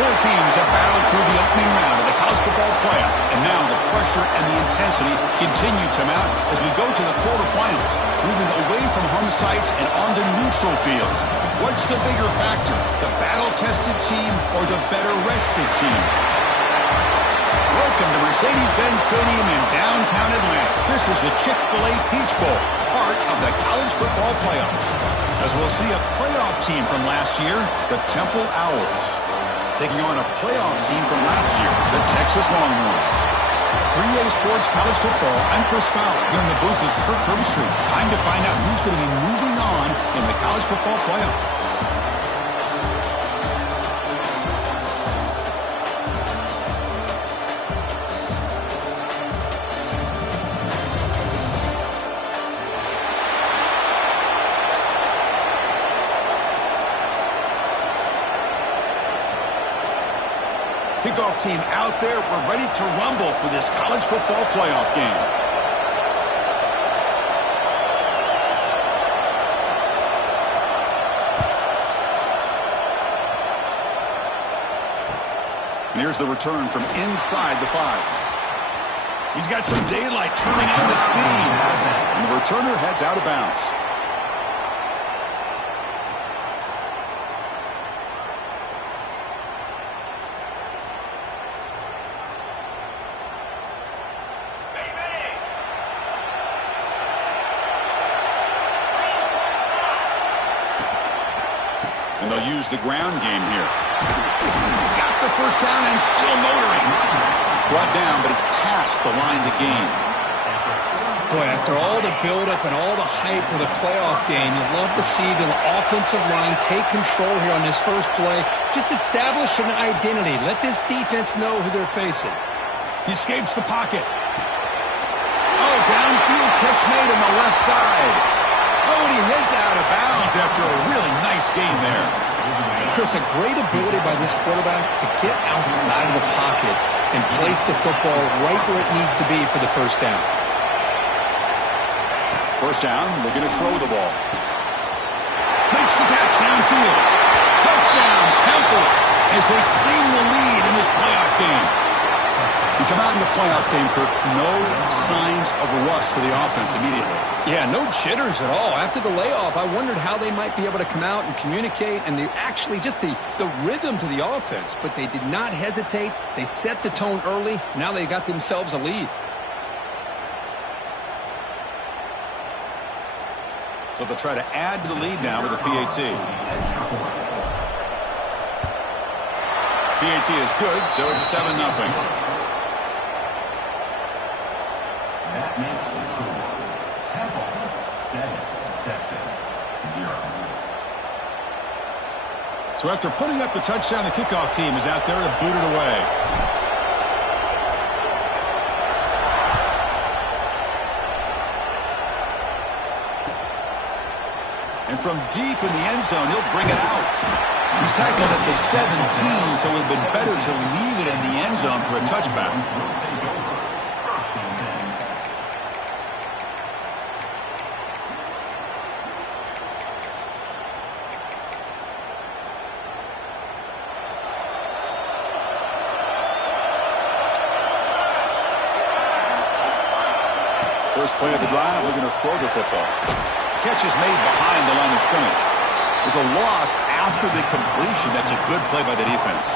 Four teams have battled through the opening round of the college football playoff, and now the pressure and the intensity continue to mount as we go to the quarterfinals, moving away from home sites and onto neutral fields. What's the bigger factor, the battle-tested team or the better-rested team? Welcome to Mercedes-Benz Stadium in downtown Atlanta. This is the Chick-fil-A Peach Bowl, part of the college football playoff. As we'll see a playoff team from last year, the Temple Owls, taking on a playoff team from last year, the Texas Longhorns. 3A Sports College Football, I'm Chris Fowler here in the booth with Kirk Herbstreit. Time to find out who's going to be moving on in the college football playoff. Kickoff team out there. We're ready to rumble for this college football playoff game. And here's the return from inside the 5. He's got some daylight turning on the speed. And the returner heads out of bounds. And they'll use the ground game here. Got the first down and still motoring. Brought down, but it's past the line to gain. Boy, after all the buildup and all the hype of the playoff game, you'd love to see the offensive line take control here on this first play. Just establish an identity. Let this defense know who they're facing. He escapes the pocket. Oh, downfield catch made on the left side. Oh, and he heads out of bounds after a really nice game there. Chris, a great ability by this quarterback to get outside of the pocket and place the football right where it needs to be for the first down. First down, we're going to throw the ball. Makes the catch downfield. Touchdown, Temple, as they claim the lead in this playoff game. We come out in the playoff game, Kirk, no signs of rust for the offense immediately. Yeah, no jitters at all. After the layoff, I wondered how they might be able to come out and communicate and actually just the rhythm to the offense. But they did not hesitate. They set the tone early. Now they got themselves a lead. So they'll try to add to the lead now with a PAT. PAT is good, so it's 7-0. That makes the score Temple 7, Texas 0. So after putting up the touchdown, the kickoff team is out there to boot it away. And from deep in the end zone, he'll bring it out. He's tackled at the 17, so it would have been better to leave it in the end zone for a touchback. First play of the drive, we're going to throw the football. Catch is made behind the line of scrimmage. There's a loss after the completion. That's a good play by the defense.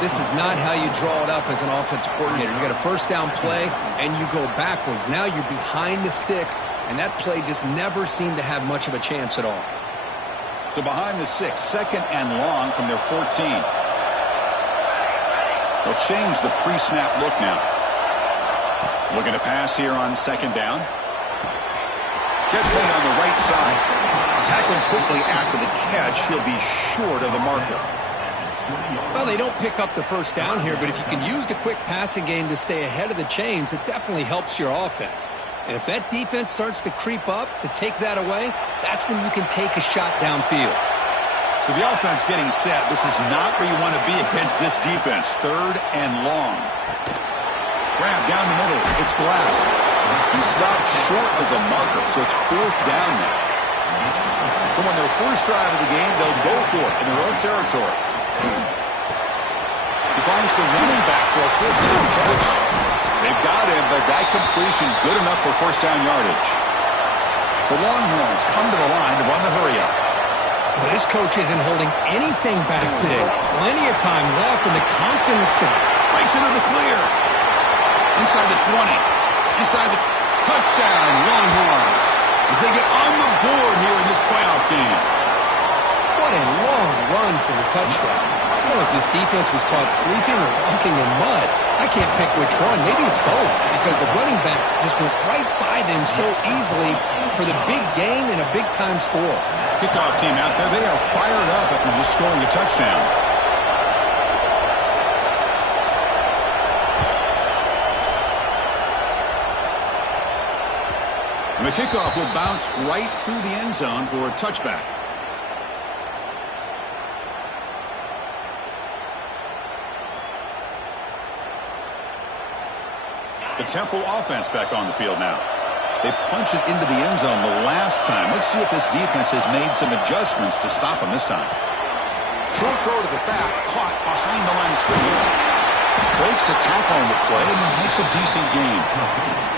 This is not how you draw it up as an offensive coordinator. You got a first down play, and you go backwards. Now you're behind the sticks, and that play just never seemed to have much of a chance at all. So behind the 6, second and long from their 14. They'll change the pre-snap look now. Looking to pass here on second down. Catch made on the right side. Tackled quickly after the catch. He'll be short of the marker. Well, they don't pick up the first down here, but if you can use the quick passing game to stay ahead of the chains, it definitely helps your offense. And if that defense starts to creep up to take that away, that's when you can take a shot downfield. So the offense getting set. This is not where you want to be against this defense. Third and long. Grab down the middle. It's Glass. He stopped short of the marker, so it's fourth down now. So on their first drive of the game, they'll go for it in their own territory. He finds the running back for a full catch. They've got him, but that completion good enough for first down yardage. The Longhorns come to the line to run the hurry-up. Well, this coach isn't holding anything back today. Plenty of time left, and the confidence breaks into the clear. Inside the 20. Inside the touchdown, Longhorns. As they get on the board here in this playoff game. What a long run for the touchdown. I don't know if this defense was caught sleeping or walking in mud. I can't pick which one. Maybe it's both, because the running back just went right by them so easily for the big gain and a big-time score. Kickoff team out there, they are fired up after just scoring a touchdown. And the kickoff will bounce right through the end zone for a touchback. The Temple offense back on the field now. They punch it into the end zone the last time. Let's see if this defense has made some adjustments to stop them this time. Short throw to the back, caught behind the line of scrimmage. Breaks a tackle on the play and makes a decent gain.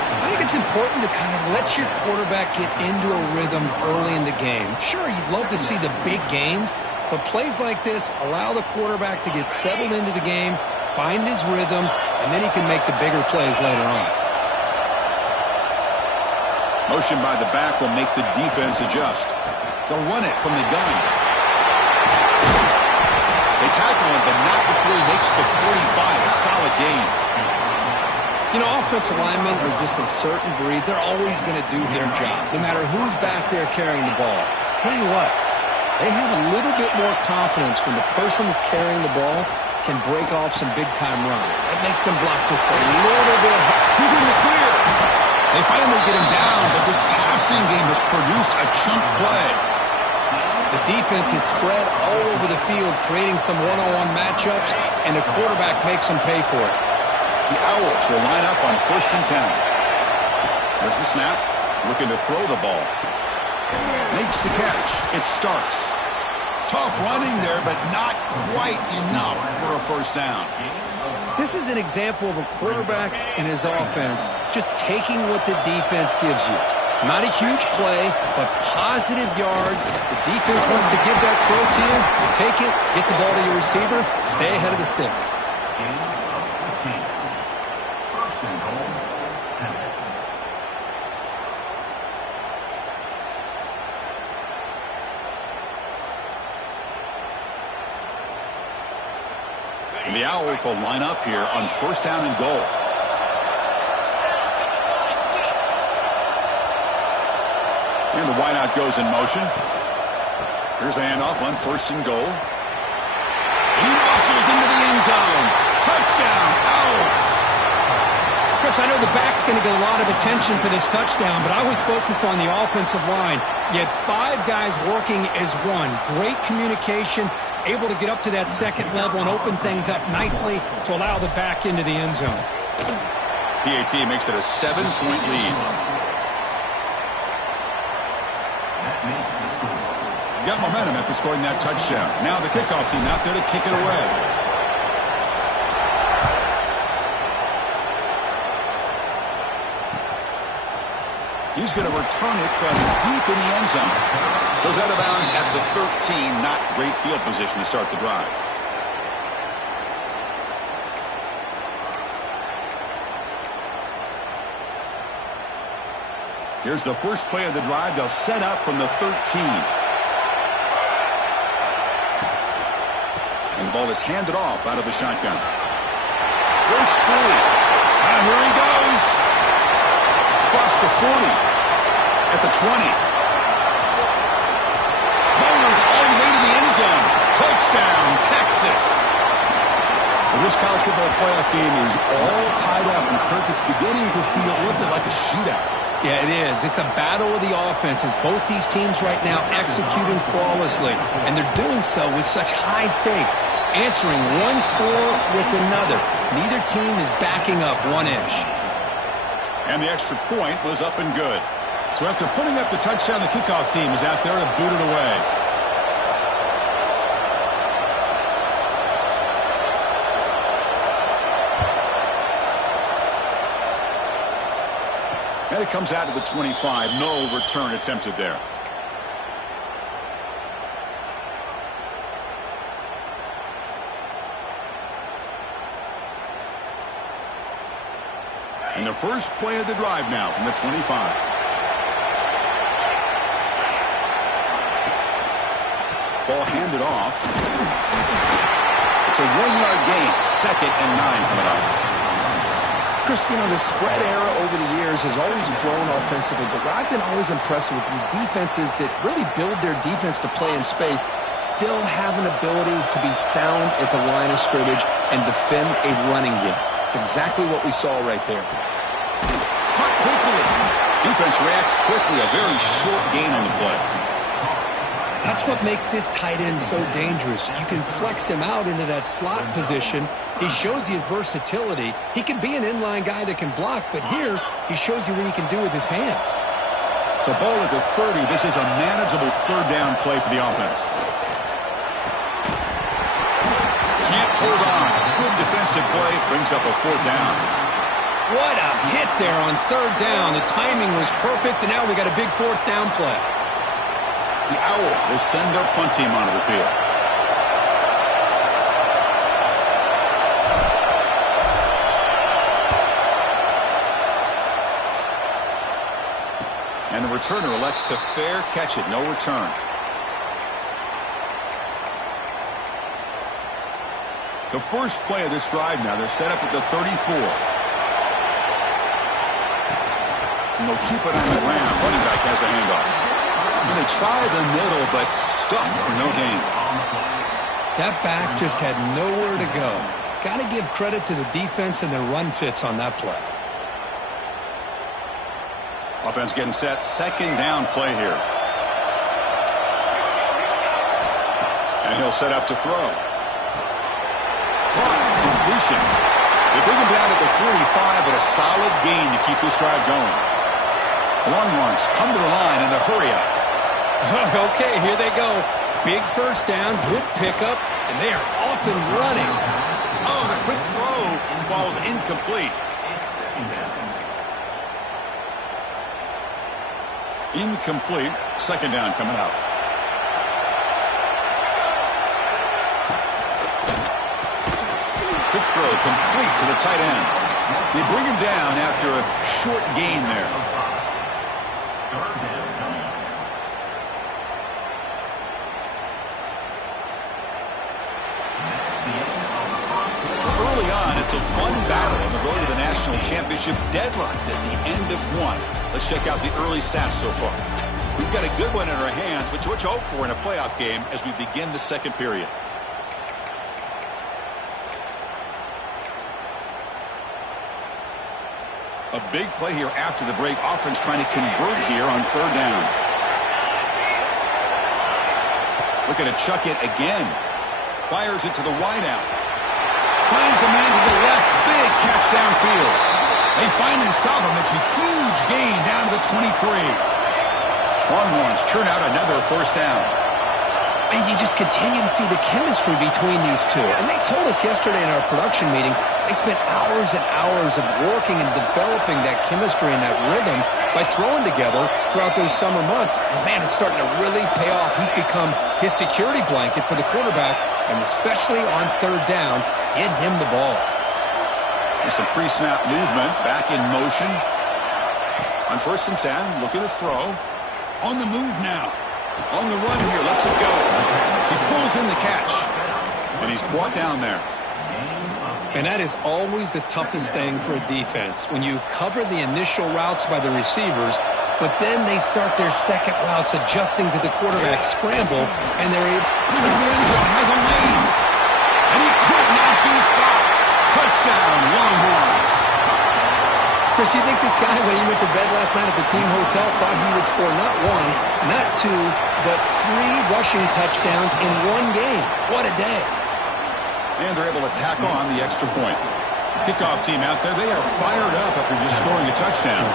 I think it's important to kind of let your quarterback get into a rhythm early in the game. Sure, you'd love to see the big gains, but plays like this allow the quarterback to get settled into the game, find his rhythm, and then he can make the bigger plays later on. Motion by the back will make the defense adjust. They'll run it from the gun. They tackle him, but not before he makes the 45. A solid gain. You know, offensive linemen are just a certain breed. They're always going to do their job, no matter who's back there carrying the ball. I'll tell you what, they have a little bit more confidence when the person that's carrying the ball can break off some big-time runs. That makes them block just a little bit hard. Who's in the clear? They finally get him down, but this passing game has produced a chunk play. The defense is spread all over the field, creating some one-on-one matchups, and the quarterback makes them pay for it. The Owls will line up on 1st and 10. There's the snap, looking to throw the ball. Makes the catch. It's Starks. Tough running there, but not quite enough for a first down. This is an example of a quarterback and his offense just taking what the defense gives you. Not a huge play, but positive yards. The defense wants to give that throw to you. You take it, get the ball to your receiver, stay ahead of the sticks. The Owls will line up here on 1st down and goal. And the wideout goes in motion. Here's the handoff on 1st and goal. He muscles into the end zone. Touchdown, Owls. Chris, I know the back's going to get a lot of attention for this touchdown, but I was focused on the offensive line. You had 5 guys working as one. Great communication, able to get up to that second level and open things up nicely to allow the back into the end zone. PAT makes it a 7-point lead. Got momentum after scoring that touchdown. Now the kickoff team out there to kick it away. He's going to return it from deep in the end zone. Goes out of bounds at the 13. Not great field position to start the drive. Here's the first play of the drive. They'll set up from the 13. And the ball is handed off out of the shotgun. Breaks free. And here he goes. Across the 40. At the 20. Motors all the way to the end zone. Touchdown, Texas. Well, this college football playoff game is all tied up, and Kirk, it's beginning to feel a little bit like a shootout. Yeah, it is. It's a battle of the offenses. Both these teams right now executing flawlessly, and they're doing so with such high stakes, answering one score with another. Neither team is backing up 1 inch. And the extra point was up and good. So after putting up the touchdown, the kickoff team is out there to boot it away. And it comes out to the 25. No return attempted there. And the first play of the drive now from the 25. Ball handed off. It's a 1-yard gain. 2nd and 9 coming up. Chris, the spread era over the years has always grown offensively, but what I've been always impressed with the defenses that really build their defense to play in space still have an ability to be sound at the line of scrimmage and defend a running game. It's exactly what we saw right there. Caught quickly. Defense reacts quickly. A very short gain on the play. That's what makes this tight end so dangerous. You can flex him out into that slot position. He shows you his versatility. He can be an inline guy that can block, but here he shows you what he can do with his hands. So ball at the 30. This is a manageable 3rd down play for the offense. Can't hold on. Good defensive play. Brings up a 4th down. What a hit there on 3rd down. The timing was perfect, and now we got a big 4th down play. The Owls will send their punt team onto the field. And the returner elects to fair catch it. No return. The first play of this drive now, they're set up at the 34. And they'll keep it on the ground. Running back has the handoff. And they try the middle, but stuck for no gain. That back just had nowhere to go. Got to give credit to the defense and their run fits on that play. Offense getting set. 2nd down play here. And he'll set up to throw. Caught. Completion. They bring him down at the 45, but a solid gain to keep this drive going. Longhorns come to the line in the hurry up. Okay, here they go. Big 1st down, good pickup, and they are off and running. Oh, the quick throw falls incomplete. Incomplete. 2nd down coming out. Quick throw complete to the tight end. They bring him down after a short gain there. Early on, it's a fun battle on the road to the national championship, deadlocked at the end of 1. Let's check out the early stats so far. We've got a good one in our hands, but what you hope for in a playoff game as we begin the 2nd period. A big play here after the break. Offense trying to convert here on 3rd down. Looking to chuck it again. Fires it to the wideout. Finds a man to the left. Big catch downfield. They finally stop him. It's a huge gain down to the 23. Longhorns churn out another 1st down. And you just continue to see the chemistry between these two. And they told us yesterday in our production meeting, they spent hours and hours of working and developing that chemistry and that rhythm by throwing together throughout those summer months. And, man, it's starting to really pay off. He's become his security blanket for the quarterback, and especially on 3rd down, get him the ball. There's some pre-snap movement. Back in motion. On 1st and 10, look at the throw. On the move now. On the run here, lets it go. He pulls in the catch. And he's brought down there. And that is always the toughest thing for a defense. When you cover the initial routes by the receivers, but then they start their second routes adjusting to the quarterback scramble, and they're able... Look at the end zone, has a lane. And he could not be stopped. Touchdown, Longhorns. Chris, you think this guy, when he went to bed last night at the team hotel, thought he would score not 1, not 2, but 3 rushing touchdowns in 1 game? What a day. And they're able to tack on the extra point. Kickoff team out there, they are fired up after just scoring a touchdown.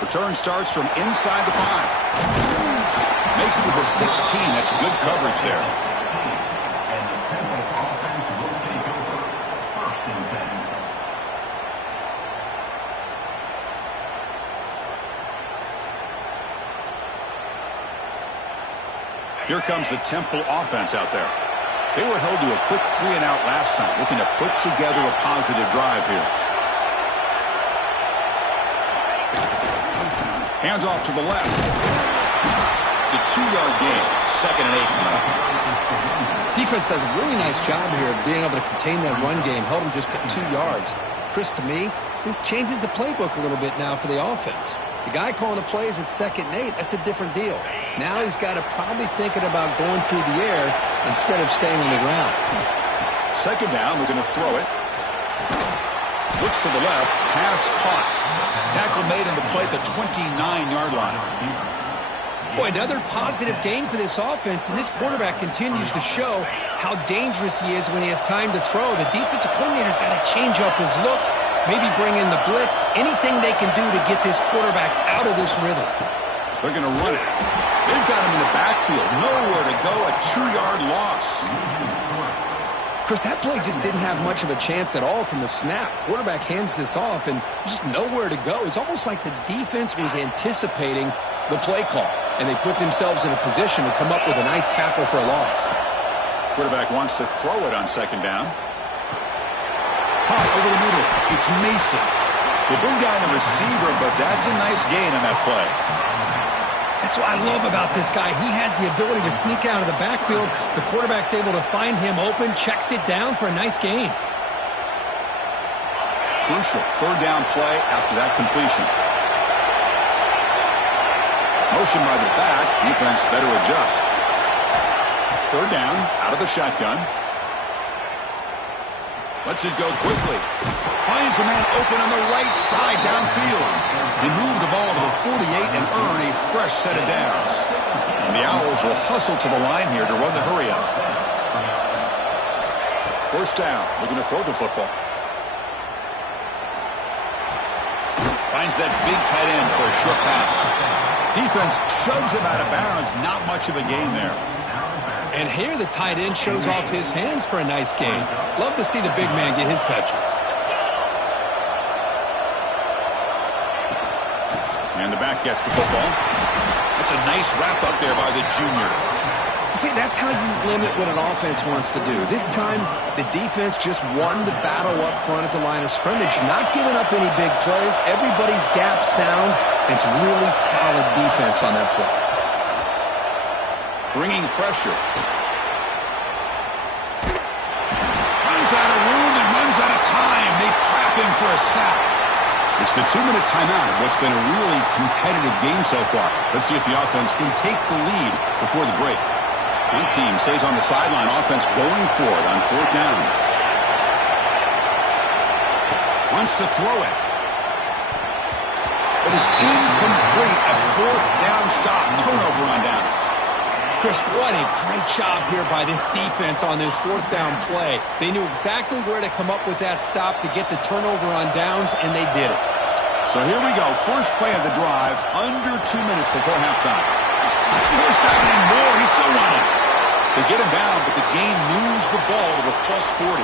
Return starts from inside the 5. Makes it to the 16. That's good coverage there. And the Temple offense will take over 1st and Here comes the Temple offense out there. They were held to a quick 3-and-out last time, looking to put together a positive drive here. Hands off to the left. It's a 2-yard gain. 2nd and 8 coming up. Defense does a really nice job here of being able to contain that run game, held them just at 2 yards. Chris, to me, this changes the playbook a little bit now for the offense. The guy calling the plays at 2nd and 8, that's a different deal. Now he's got to probably thinking about going through the air instead of staying on the ground. 2nd down, we're going to throw it. Looks to the left, pass caught. Tackle made in the play at the 29-yard line. Boy, another positive game for this offense, and this quarterback continues to show how dangerous he is when he has time to throw. The defensive coordinator's got to change up his looks, maybe bring in the blitz, anything they can do to get this quarterback out of this rhythm. They're going to run it. They've got him in the backfield. Nowhere to go, a 2-yard loss. Chris, that play just didn't have much of a chance at all from the snap. Quarterback hands this off, and just nowhere to go. It's almost like the defense was anticipating the play call, and they put themselves in a position to come up with a nice tackle for a loss. Quarterback wants to throw it on 2nd down. Hot over the middle. It's Mason. They bring down the receiver, but that's a nice gain on that play. That's what I love about this guy. He has the ability to sneak out of the backfield. The quarterback's able to find him open, checks it down for a nice gain. Crucial 3rd down play after that completion. Motion by the back. Defense better adjust. 3rd down, out of the shotgun. Lets it go quickly. Finds a man open on the right side downfield. They move the ball to the 48 and earn a fresh set of downs. And the Owls will hustle to the line here to run the hurry up. 1st down, looking to throw the football. Finds that big tight end for a short pass. Defense shoves him out of bounds. Not much of a gain there. And here the tight end shows off his hands for a nice gain. Love to see the big man get his touches. And the back gets the football. That's a nice wrap up there by the junior. See, that's how you limit what an offense wants to do. This time, the defense just won the battle up front at the line of scrimmage, not giving up any big plays. Everybody's gap sound. It's really solid defense on that play. Bringing pressure. Runs out of room and runs out of time. They trap him for a sack. It's the 2-minute timeout of what's been a really competitive game so far. Let's see if the offense can take the lead before the break. One team stays on the sideline. Offense going for it on 4th down. Wants to throw it. But it's incomplete. A 4th down stop. Turnover on downs. Chris, what a great job here by this defense on this 4th down play. They knew exactly where to come up with that stop to get the turnover on downs, and they did it. So here we go. First play of the drive, under 2 minutes before halftime. First down and more. He's still running. They get him down, but the gain moves the ball to the +40.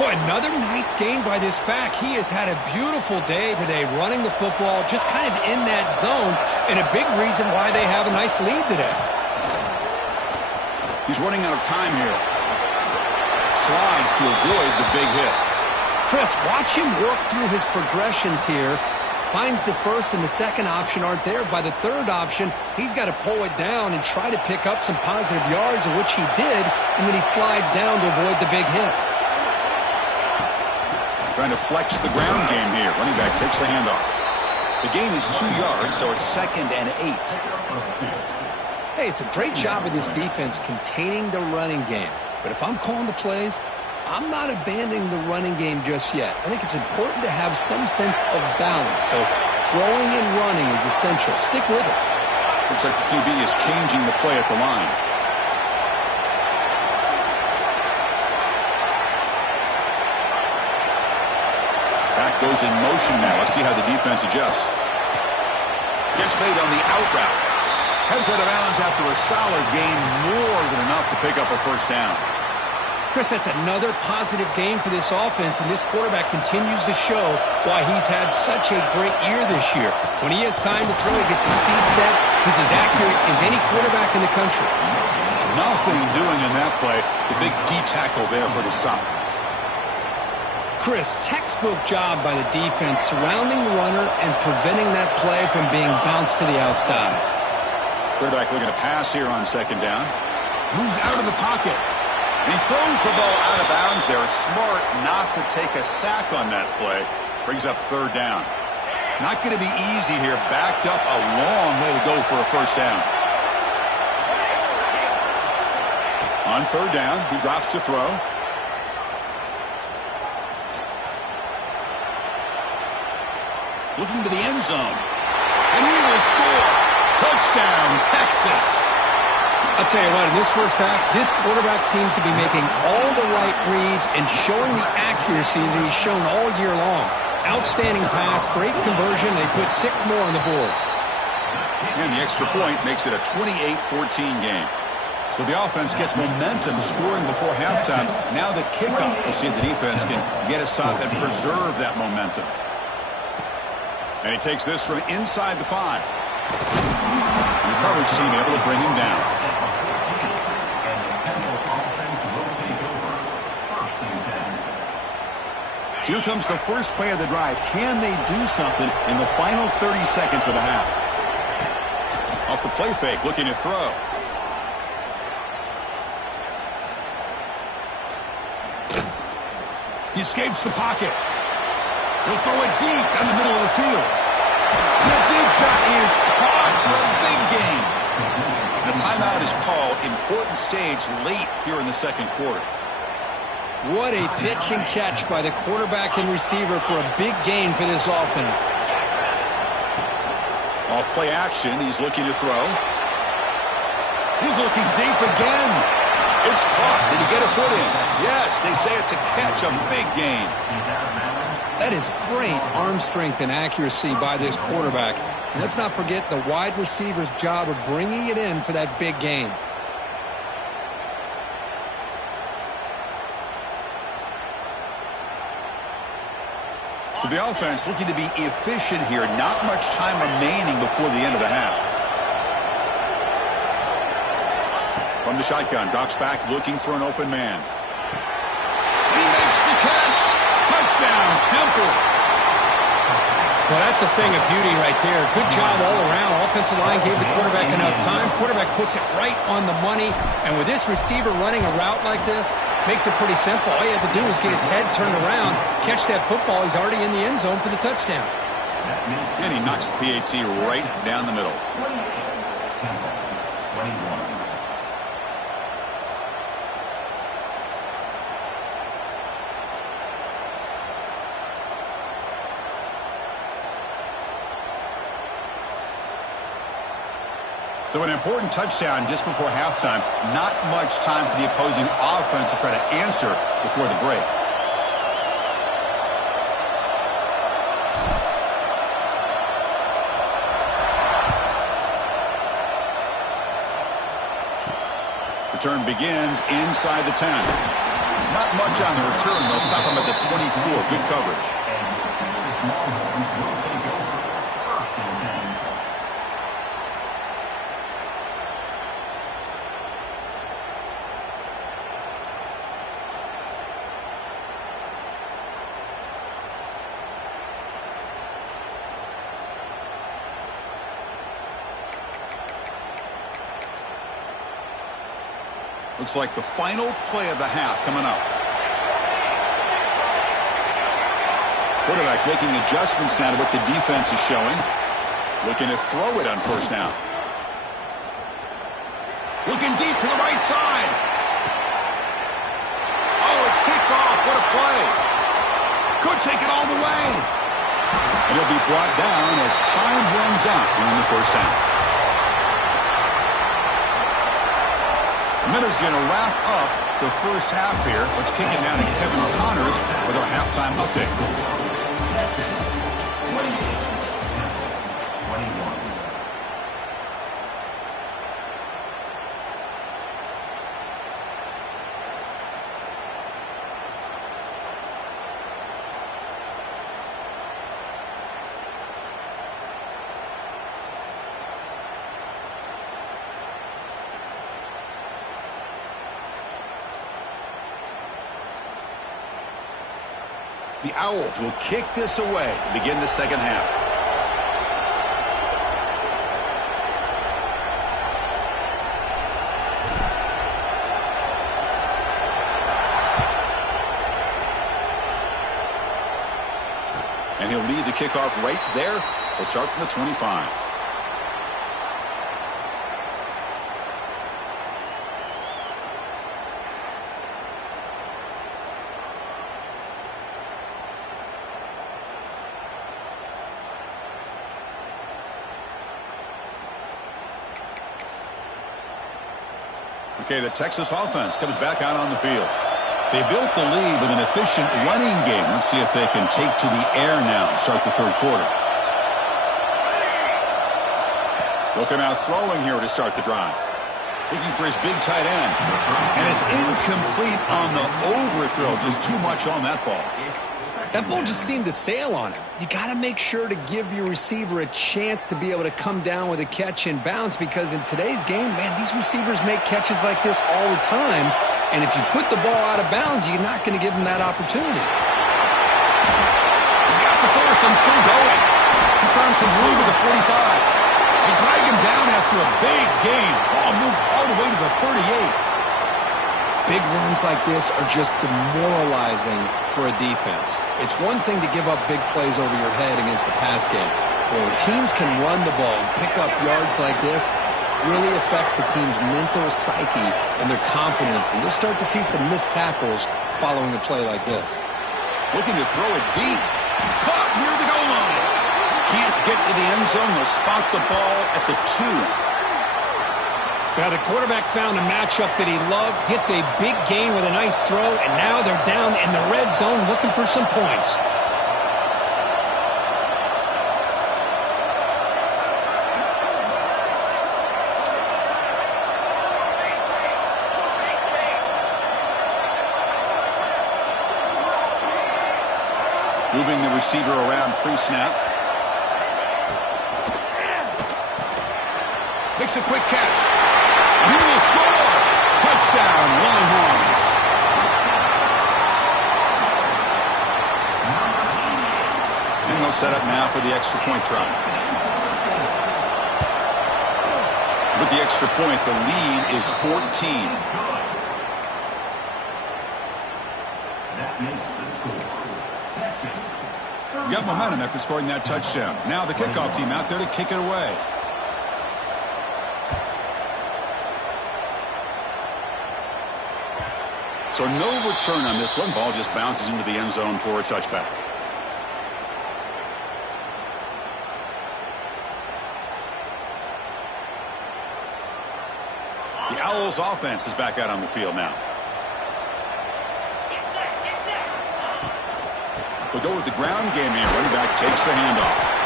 Boy, another nice gain by this back. He has had a beautiful day today running the football, just kind of in that zone, and a big reason why they have a nice lead today. He's running out of time here. Slides to avoid the big hit. Chris, watch him work through his progressions here. Finds the 1st and the 2nd option aren't there. By the 3rd option, he's got to pull it down and try to pick up some positive yards, of which he did, and then he slides down to avoid the big hit. Trying to flex the ground game here. Running back takes the handoff. The gain is 2 yards, so it's 2nd and 8. Hey, it's a great job of this defense containing the running game. But if I'm calling the plays, I'm not abandoning the running game just yet. I think it's important to have some sense of balance. So throwing and running is essential. Stick with it. Looks like the QB is changing the play at the line. Back goes in motion now. Let's see how the defense adjusts. Catch made on the out route. Heads out of bounds after a solid gain, more than enough to pick up a 1st down. Chris, that's another positive game for this offense, and this quarterback continues to show why he's had such a great year this year. When he has time to throw, he gets his feet set. He's as accurate as any quarterback in the country. Nothing doing in that play. The big D tackle there for the stop. Chris, textbook job by the defense surrounding the runner and preventing that play from being bounced to the outside. Quarterback looking to pass here on second down. Moves out of the pocket. And he throws the ball out of bounds. They're smart not to take a sack on that play. Brings up third down. Not going to be easy here. Backed up a long way to go for a first down. On third down, he drops to throw. Looking to the end zone. And he will score. Touchdown, Texas. I'll tell you what, in this first half, this quarterback seems to be making all the right reads and showing the accuracy that he's shown all year long. Outstanding pass, great conversion. They put 6 more on the board. And the extra point makes it a 28-14 game. So the offense gets momentum scoring before halftime. Now the kickoff. We'll see if the defense can get a stop and preserve that momentum. And he takes this from inside the 5. And the coverage team able to bring him down. Here comes the first play of the drive. Can they do something in the final 30 seconds of the half? Off the play fake, looking to throw. He escapes the pocket. He'll throw it deep in the middle of the field. The deep shot is caught for a big gain. The timeout is called. Important stage late here in the second quarter. What a pitch and catch by the quarterback and receiver for a big gain for this offense. Off play action, he's looking to throw. He's looking deep again. It's caught. Did he get a foot in? Yes, they say it's a catch, a big gain. That is great arm strength and accuracy by this quarterback. And let's not forget the wide receiver's job of bringing it in for that big gain. So the offense looking to be efficient here. Not much time remaining before the end of the half. From the shotgun, drops back looking for an open man. He makes the catch. Touchdown, Temple. Well, that's a thing of beauty right there. Good job all around. Offensive line gave the quarterback enough time. Quarterback puts it right on the money. And with this receiver running a route like this, makes it pretty simple. All you have to do is get his head turned around, catch that football. He's already in the end zone for the touchdown. And he knocks the PAT right down the middle. 21. So an important touchdown just before halftime. Not much time for the opposing offense to try to answer before the break. Return begins inside the 10. Not much on the return. They'll stop him at the 24. Good coverage. Looks like the final play of the half coming up. Quarterback making adjustments now to what the defense is showing. Looking to throw it on first down. Looking deep to the right side. Oh, it's picked off. What a play. Could take it all the way. And it'll be brought down as time runs out in the first half. Miller's going to wrap up the first half here. Let's kick it down to Kevin Connors with our halftime update. 21. The Owls will kick this away to begin the second half. And he'll lead the kickoff right there. He'll start from the 25. Okay, the Texas offense comes back out on the field. They built the lead with an efficient running game. Let's see if they can take to the air now and start the third quarter. Looking out throwing here to start the drive. Looking for his big tight end. And it's incomplete on the overthrow. Just too much on that ball. That ball just seemed to sail on him. You got to make sure to give your receiver a chance to be able to come down with a catch and bounce, because in today's game, man, these receivers make catches like this all the time. And if you put the ball out of bounds, you're not going to give them that opportunity. He's got the first and still going. He's found some room at the 45. They drag him down after a big gain. Ball moved all the way to the 38. Big runs like this are just demoralizing for a defense. It's one thing to give up big plays over your head against the pass game. But when teams can run the ball and pick up yards like this, really affects the team's mental psyche and their confidence. And you'll start to see some missed tackles following a play like this. Looking to throw it deep. Caught near the goal line. Can't get to the end zone. They'll spot the ball at the 2. Now the quarterback found a matchup that he loved, gets a big gain with a nice throw, and now they're down in the red zone looking for some points. Moving the receiver around pre-snap. Makes a quick catch. He will score. Touchdown, Longhorns. And they'll set up now for the extra point try. With the extra point, the lead is 14. That makes the score. Texas. Got momentum after scoring that touchdown. Now the kickoff team out there to kick it away. So no return on this one. Ball just bounces into the end zone for a touchback. The Owls offense is back out on the field now. They'll go with the ground game here. Running back takes the handoff.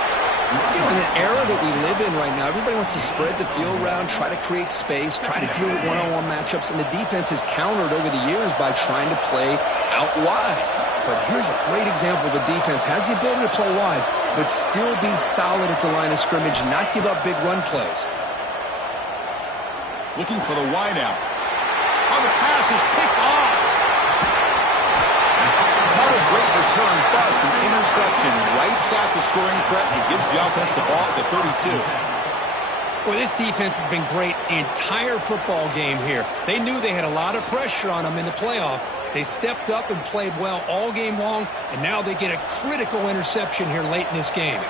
You know, in the era that we live in right now, everybody wants to spread the field around, try to create space, try to create one-on-one matchups, and the defense has countered over the years by trying to play out wide. But here's a great example. The defense has the ability to play wide, but still be solid at the line of scrimmage and not give up big run plays. Looking for the wideout. Oh, the pass is picked off. Not a great return, but the interception wipes out the scoring threat and gives the offense the ball at the 32. Well, this defense has been great the entire football game here. They knew they had a lot of pressure on them in the playoff. They stepped up and played well all game long, and now they get a critical interception here late in this game.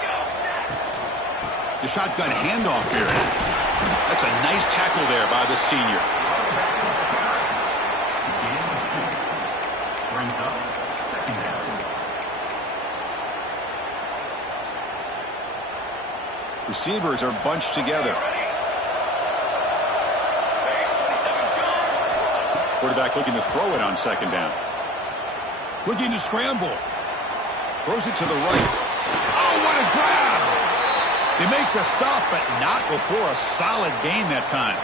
The shotgun handoff here. That's a nice tackle there by the senior. Receivers are bunched together. Quarterback looking to throw it on second down. Looking to scramble. Throws it to the right. Oh, what a grab! They make the stop, but not before a solid gain that time.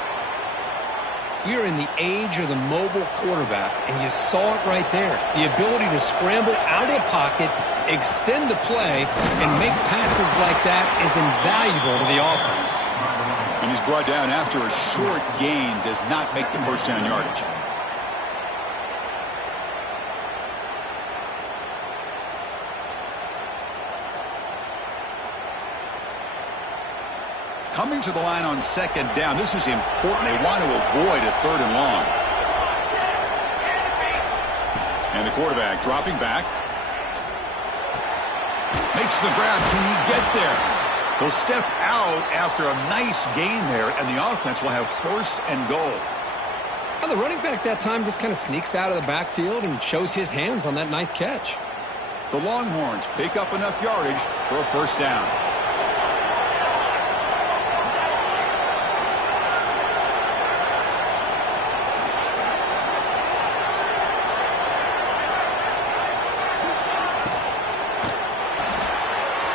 We're in the age of the mobile quarterback, and you saw it right there. The ability to scramble out of the pocket, extend the play, and make passes like that is invaluable to the offense. And he's brought down after a short gain, does not make the first down yardage. coming to the line on second down. This is important. They want to avoid a 3rd and long. And the quarterback dropping back. Makes the grab. Can he get there? He'll step out after a nice gain there, and the offense will have 1st and goal. Well, the running back that time just kind of sneaks out of the backfield and shows his hands on that nice catch. The Longhorns pick up enough yardage for a 1st down.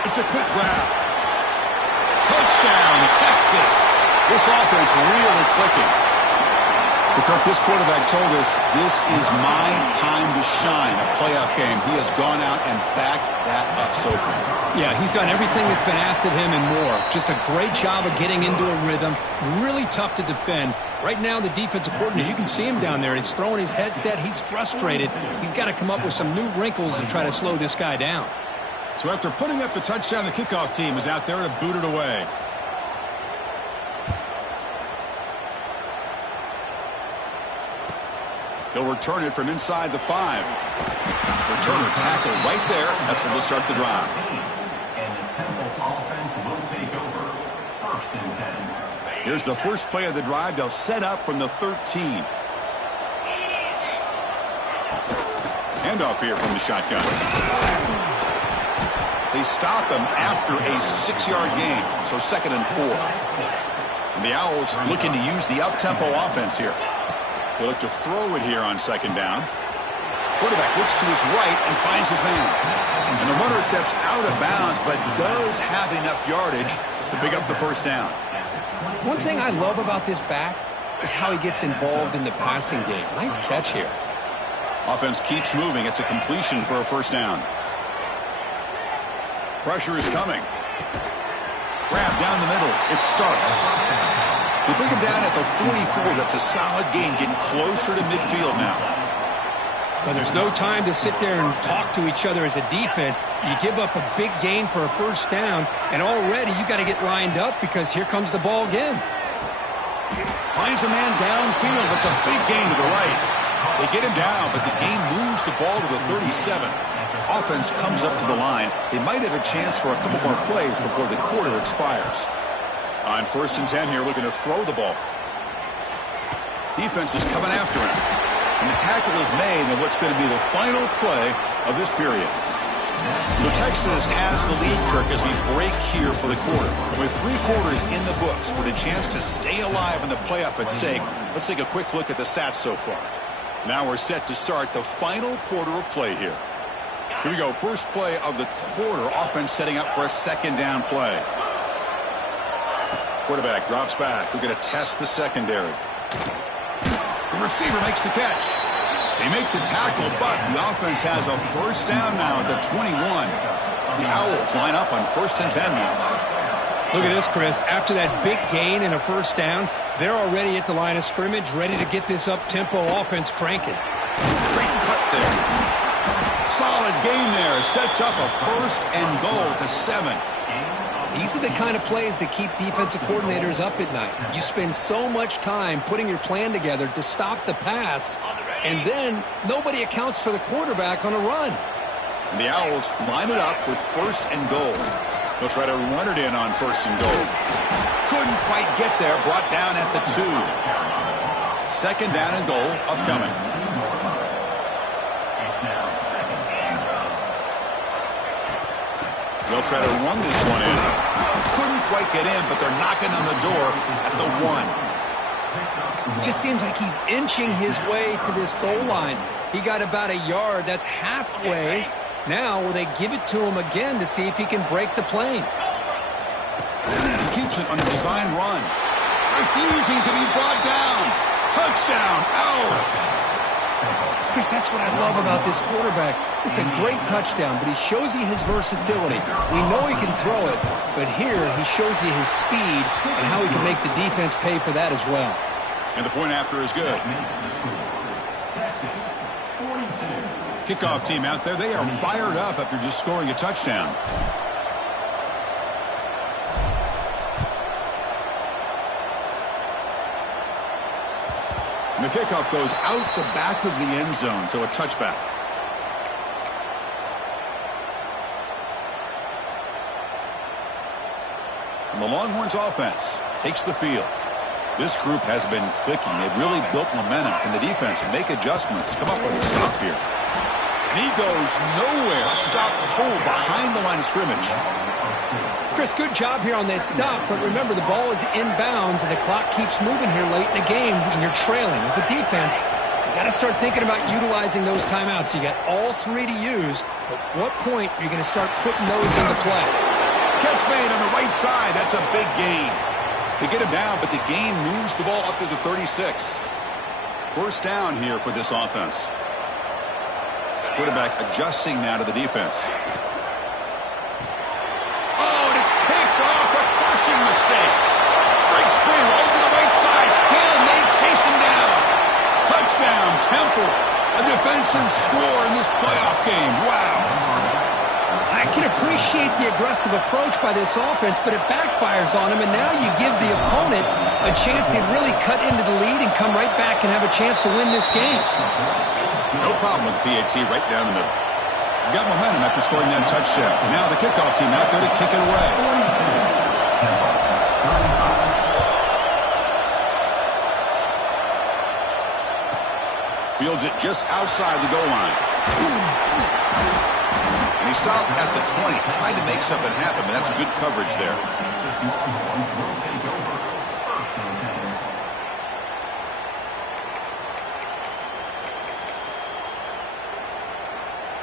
It's a quick grab. Touchdown, Texas. This offense really clicking. Because this quarterback told us this is my time to shine, a playoff game. He has gone out and backed that up so far. Yeah, he's done everything that's been asked of him and more. Just a great job of getting into a rhythm. Really tough to defend. Right now, the defensive coordinator, you can see him down there. He's throwing his headset. He's frustrated. He's got to come up with some new wrinkles to try to slow this guy down. So after putting up the touchdown, the kickoff team is out there to boot it away. He'll return it from inside the 5. Returner tackle right there. That's where they'll start the drive. And the Temple offense will take over 1st and 10. Here's the first play of the drive. They'll set up from the 13. Handoff here from the shotgun. They stop him after a 6-yard gain, so 2nd and 4. And the Owls looking to use the up-tempo offense here. They look to throw it here on 2nd down. Quarterback looks to his right and finds his man. And the runner steps out of bounds, but does have enough yardage to pick up the 1st down. One thing I love about this back is how he gets involved in the passing game. Nice catch here. Offense keeps moving. It's a completion for a 1st down. Pressure is coming. Grab down the middle. It starts. They bring him down at the 44. That's a solid gain, getting closer to midfield now. Well, there's no time to sit there and talk to each other as a defense. You give up a big gain for a 1st down, and already you got to get lined up because here comes the ball again. Finds a man downfield. That's a big gain to the right. They get him down, but the game moves the ball to the 37. Offense comes up to the line. They might have a chance for a couple more plays before the quarter expires. On 1st and 10 here, looking to throw the ball. Defense is coming after him. And the tackle is made on what's going to be the final play of this period. So Texas has the lead, Kirk, as we break here for the quarter. With 3 quarters in the books, with a chance to stay alive in the playoff at stake, let's take a quick look at the stats so far. Now we're set to start the final quarter of play here. Here we go. First play of the quarter. Offense setting up for a 2nd down play. Quarterback drops back. We're going to test the secondary. The receiver makes the catch. They make the tackle, but the offense has a 1st down now at the 21. The Owls line up on 1st and 10 now. Look at this, Chris. After that big gain and a 1st down, they're already at the line of scrimmage, ready to get this up-tempo offense cranking. Great cut there. Solid gain there. Sets up a 1st and goal at the 7. These are the kind of plays that keep defensive coordinators up at night. You spend so much time putting your plan together to stop the pass, and then nobody accounts for the quarterback on a run. And the Owls line it up with 1st and goal. They'll try to run it in on 1st and goal. Couldn't quite get there. Brought down at the 2. 2nd down and goal upcoming. They'll try to run this one in. Couldn't quite get in, but they're knocking on the door at the 1. Just seems like he's inching his way to this goal line. He got about a yard. That's halfway. Now will they give it to him again to see if he can break the plane? He keeps it on a design run. Refusing to be brought down. Touchdown, Owls. Chris, that's what I love about this quarterback. It's a great touchdown, but he shows you his versatility. We know he can throw it, but here he shows you his speed and how he can make the defense pay for that as well. And the point after is good. Kickoff team out there, they are fired up after just scoring a touchdown. And the kickoff goes out the back of the end zone, so a touchback. And the Longhorns offense takes the field. This group has been clicking. They've really built momentum. Can the defense make adjustments? Come up with a stop here. And he goes nowhere. Stop pulled behind the line of scrimmage. Chris, good job here on that stop, but remember the ball is inbounds and the clock keeps moving here late in the game and you're trailing. As a defense, you got to start thinking about utilizing those timeouts. You got all three to use, but what point are you going to start putting those into play? Catch made on the right side. That's a big gain. They get him down, but the gain moves the ball up to the 36. First down here for this offense. Quarterback adjusting now to the defense. Oh, and it's picked off. A crushing mistake. Breaks free over the right side. Hill, and they chase him down. Touchdown, Temple. A defensive score in this playoff game. Wow. I can appreciate the aggressive approach by this offense, but it backfires on him, and now you give the opponent a chance to really cut into the lead and come right back and have a chance to win this game. No problem with PAT right down the middle. Got momentum after scoring that touchdown. And now the kickoff team out there to kick it away. Fields it just outside the goal line. And he stopped at the 20, trying to make something happen, but that's good coverage there.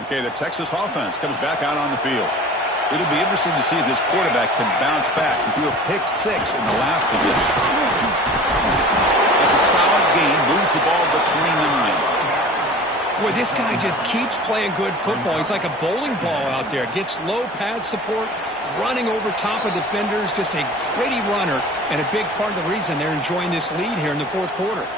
Okay, the Texas offense comes back out on the field. It'll be interesting to see if this quarterback can bounce back. He threw a pick-6 in the last position. That's a solid gain, moves the ball to the 29. Boy, this guy just keeps playing good football. He's like a bowling ball out there. Gets low pad support, running over top of defenders. Just a gritty runner, and a big part of the reason they're enjoying this lead here in the fourth quarter.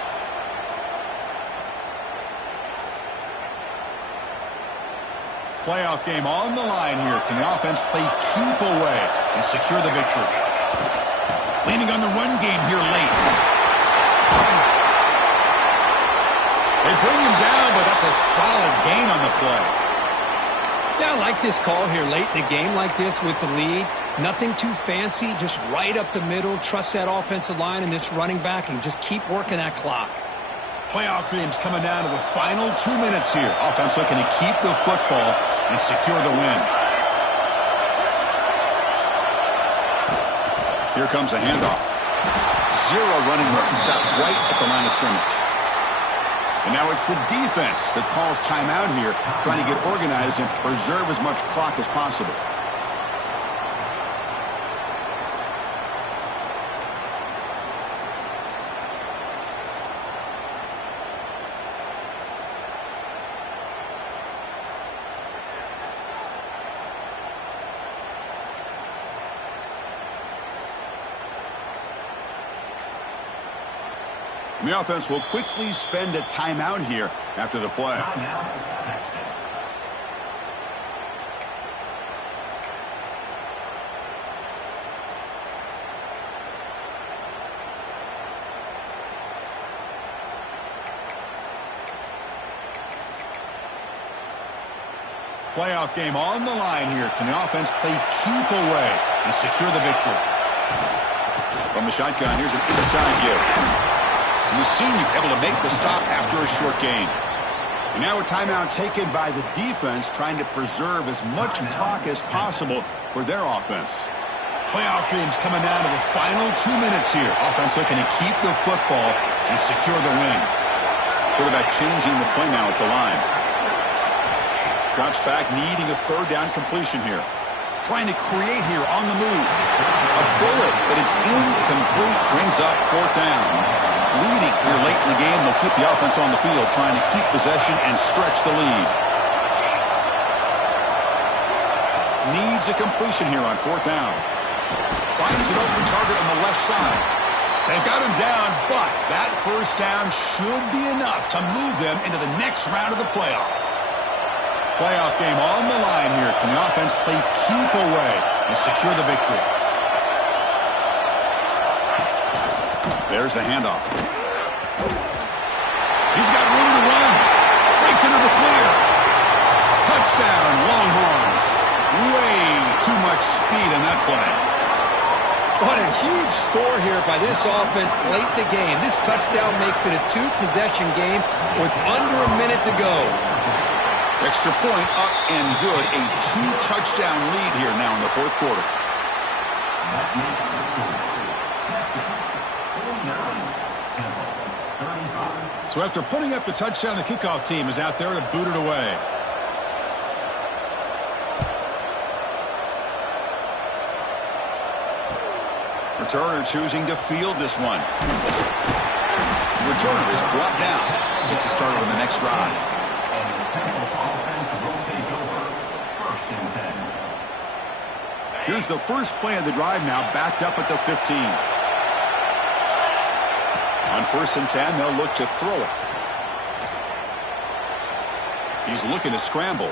Playoff game on the line here. Can the offense play keep away and secure the victory? Leaning on the run game here late. They bring him down, but that's a solid gain on the play. Yeah, I like this call here late in the game like this with the lead. Nothing too fancy, just right up the middle. Trust that offensive line and this running back and just keep working that clock. Playoff games coming down to the final 2 minutes here. Offense looking to keep the football and secure the win. Here comes a handoff. Zero running room. Stop right at the line of scrimmage. And now it's the defense that calls timeout here, trying to get organized and preserve as much clock as possible. And the offense will quickly spend a timeout here after the play. Playoff game on the line here. Can the offense play keep away and secure the victory? From the shotgun, here's an inside give. And the senior able to make the stop after a short gain. And now a timeout taken by the defense, trying to preserve as much clock as possible for their offense. Playoff games coming down to the final 2 minutes here. Offense looking to keep the football and secure the win. Quarterback changing the play now at the line. Drops back, needing a third down completion here. Trying to create here on the move. A bullet, but it's incomplete. Brings up fourth down. Leading here late in the game, they'll keep the offense on the field, trying to keep possession and stretch the lead. Needs a completion here on fourth down. Finds an open target on the left side. They've got him down, but that first down should be enough to move them into the next round of the playoff. Playoff game on the line here. Can the offense play keep away and secure the victory? There's the handoff. Gets into the clear. Touchdown, Longhorns. Way too much speed in that play. What a huge score here by this offense late in the game. This touchdown makes it a two-possession game with under a minute to go. Extra point up and good. A two-touchdown lead here now in the fourth quarter. That makes the score. Texas 49, Temple 35. So after putting up the touchdown, the kickoff team is out there to boot it away. Returner choosing to field this one. The returner is brought down. Gets a start on the next drive. And the Temple offense will take over. First and 10. Here's the first play of the drive now, backed up at the 15. On first and 10, they'll look to throw it. He's looking to scramble.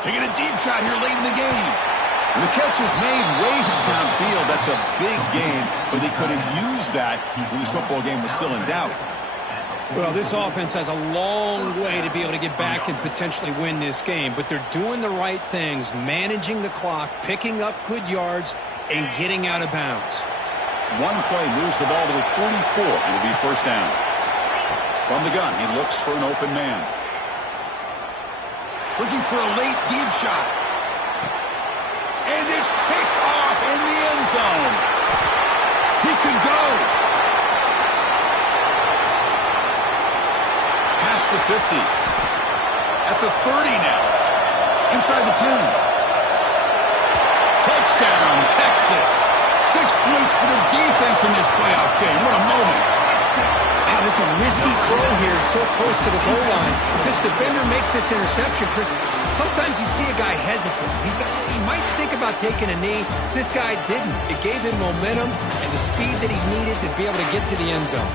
Taking a deep shot here late in the game. And the catch is made way downfield. That's a big gain, but they could have used that when this football game was still in doubt. Well, this offense has a long way to be able to get back and potentially win this game, but they're doing the right things, managing the clock, picking up good yards, and getting out of bounds. One play moves the ball to the 44, and it'll be first down. From the gun, he looks for an open man. Looking for a late deep shot. And it's picked off in the end zone. He could go. Past the 50. At the 30 now. Inside the 10. Touchdown, Texas. 6 points for the defense in this playoff game. What a moment. Wow, this is a risky throw here, so close to the goal line. This defender makes this interception, Chris. Sometimes you see a guy hesitant. He might think about taking a knee. This guy didn't. It gave him momentum and the speed that he needed to be able to get to the end zone.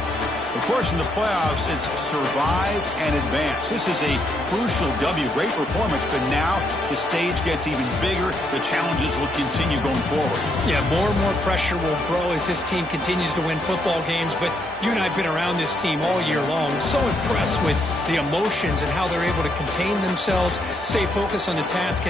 Of course, in the playoffs, it's survive and advance. This is a crucial W. Great performance, but now the stage gets even bigger. The challenges will continue going forward. Yeah, more and more pressure will grow as this team continues to win football games, but you and I have been around this team all year long. So impressed with the emotions and how they're able to contain themselves, stay focused on the task.